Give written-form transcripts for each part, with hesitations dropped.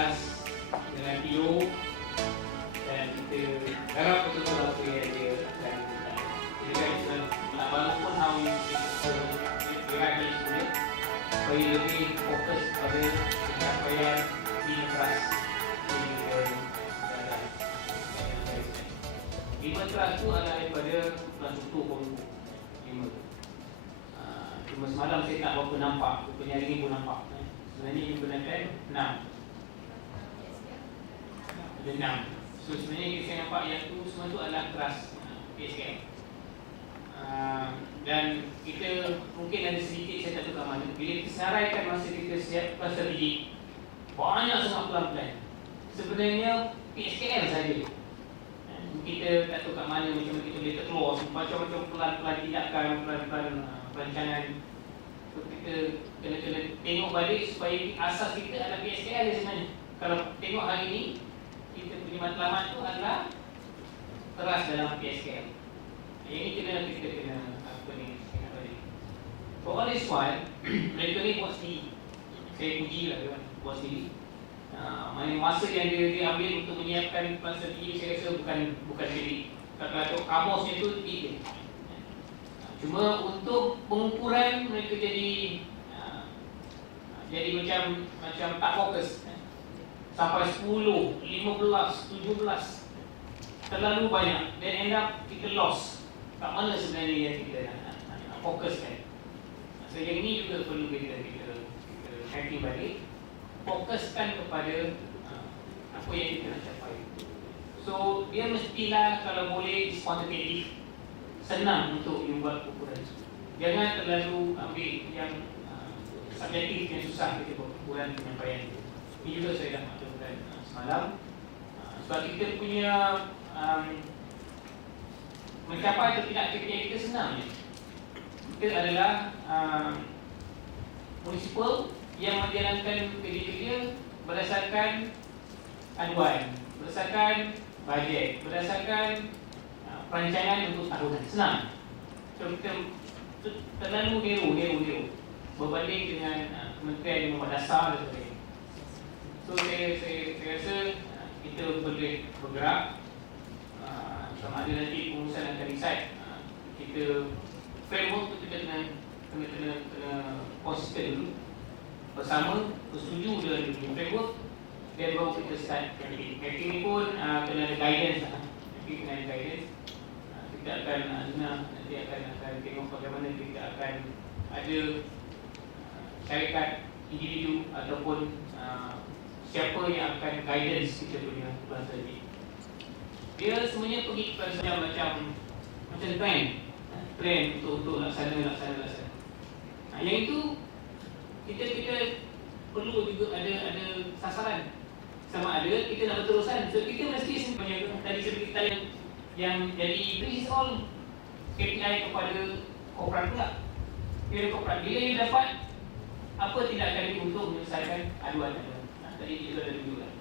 ikhlas dengan tidur, dan kita harap betul-betul apa yang dia akan jadi kan walaupun how you berani sebenarnya supaya lebih fokus pada pencapaian di kelas ini dan lima kelas tu adalah daripada kelas 1.5. Cuma semalam saya tak berapa nampak, rupanya hari ni pun nampak. Sebenarnya ini gunakan 6. Ada 6. So sebenarnya saya nampak yang tu semua tu adalah kelas PSKM. Dan kita mungkin ada sedikit saya tak tahu kat mana. Bila kita saraikan masa kita siap kelas strategi, banyak sangat pelan-pelan. Sebenarnya PSKM saja. Kita tak tahu kat mana macam kita boleh terkeluar macam-macam pelan-pelan tindakan, pelan-pelan perancangan. So kita kena tengok balik supaya asas kita adalah PSKL sebenarnya. Kalau tengok hari ni kita punya matlamat tu adalah teras dalam PSKL. Yang ni kita kena apa ni ingat balik. For all this while mereka ni buat sendiri. Saya puji lah dia buat sendiri. Masa yang dia ambil untuk menyiapkan plan strategi, saya rasa bukan jadi kalau kamusnya tu dia. Cuma untuk pengukuran mereka jadi macam tak fokus. Sampai 10, 15, 17 terlalu banyak, then end up kita lost. Kat mana sebenarnya yang kita nak fokuskan. So yang ini juga perlu kita hacking balik. Fokuskan kepada apa yang kita nak capai. So dia mestilah kalau boleh spontaneous, senang untuk membuat ukuran. Jangan terlalu ambil yang subjektif yang susah kita buat ukuran penyampaian. Ini juga saya dah maklumkan semalam. Sebab kita punya mencapai atau tidak KPI kita senang je. Kita adalah municipal yang menjalankan kerja-kerja berdasarkan aduan, berdasarkan bajet, berdasarkan perancangan untuk tahunan. Senang. So kita terlalu hero berbanding dengan kementerian yang membuat dasar dan sebagainya. So saya rasa kita boleh bergerak. Sama ada nanti pengurusan akan decide kita framework tu kita kena konsisten dulu bersama, bersetuju dengan framework, dan baru kita start campaign. Campaign ni pun kena ada guidance lah. Kena ada guidance. Kita akan nanti akan tengok bagaimana kita akan ada syarikat individu ataupun siapa yang akan guidance kita punya plan strategi. Dia semuanya pergi kepada macam plan untuk laksana. Yang itu kita perlu juga ada sasaran. Sama ada kita nak berterusan. So kita mesti sebenarnya tadi seperti kita yang jadi this is all KPI kepada korporat pula. Bila korporat bila dia dapat apa tindakan ini untuk menyelesaikan aduan. Tadi kita dah tunjukkan.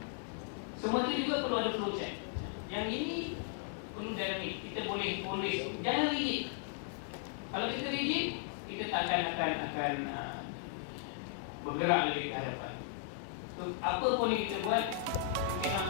Semua itu juga perlu ada flow chart. Yang ini perlu dinamik. Kita boleh jangan rigid. Kalau kita rigid, kita tak akan bergerak lebih ke hadapan. So, apa pun yang kita buat, memang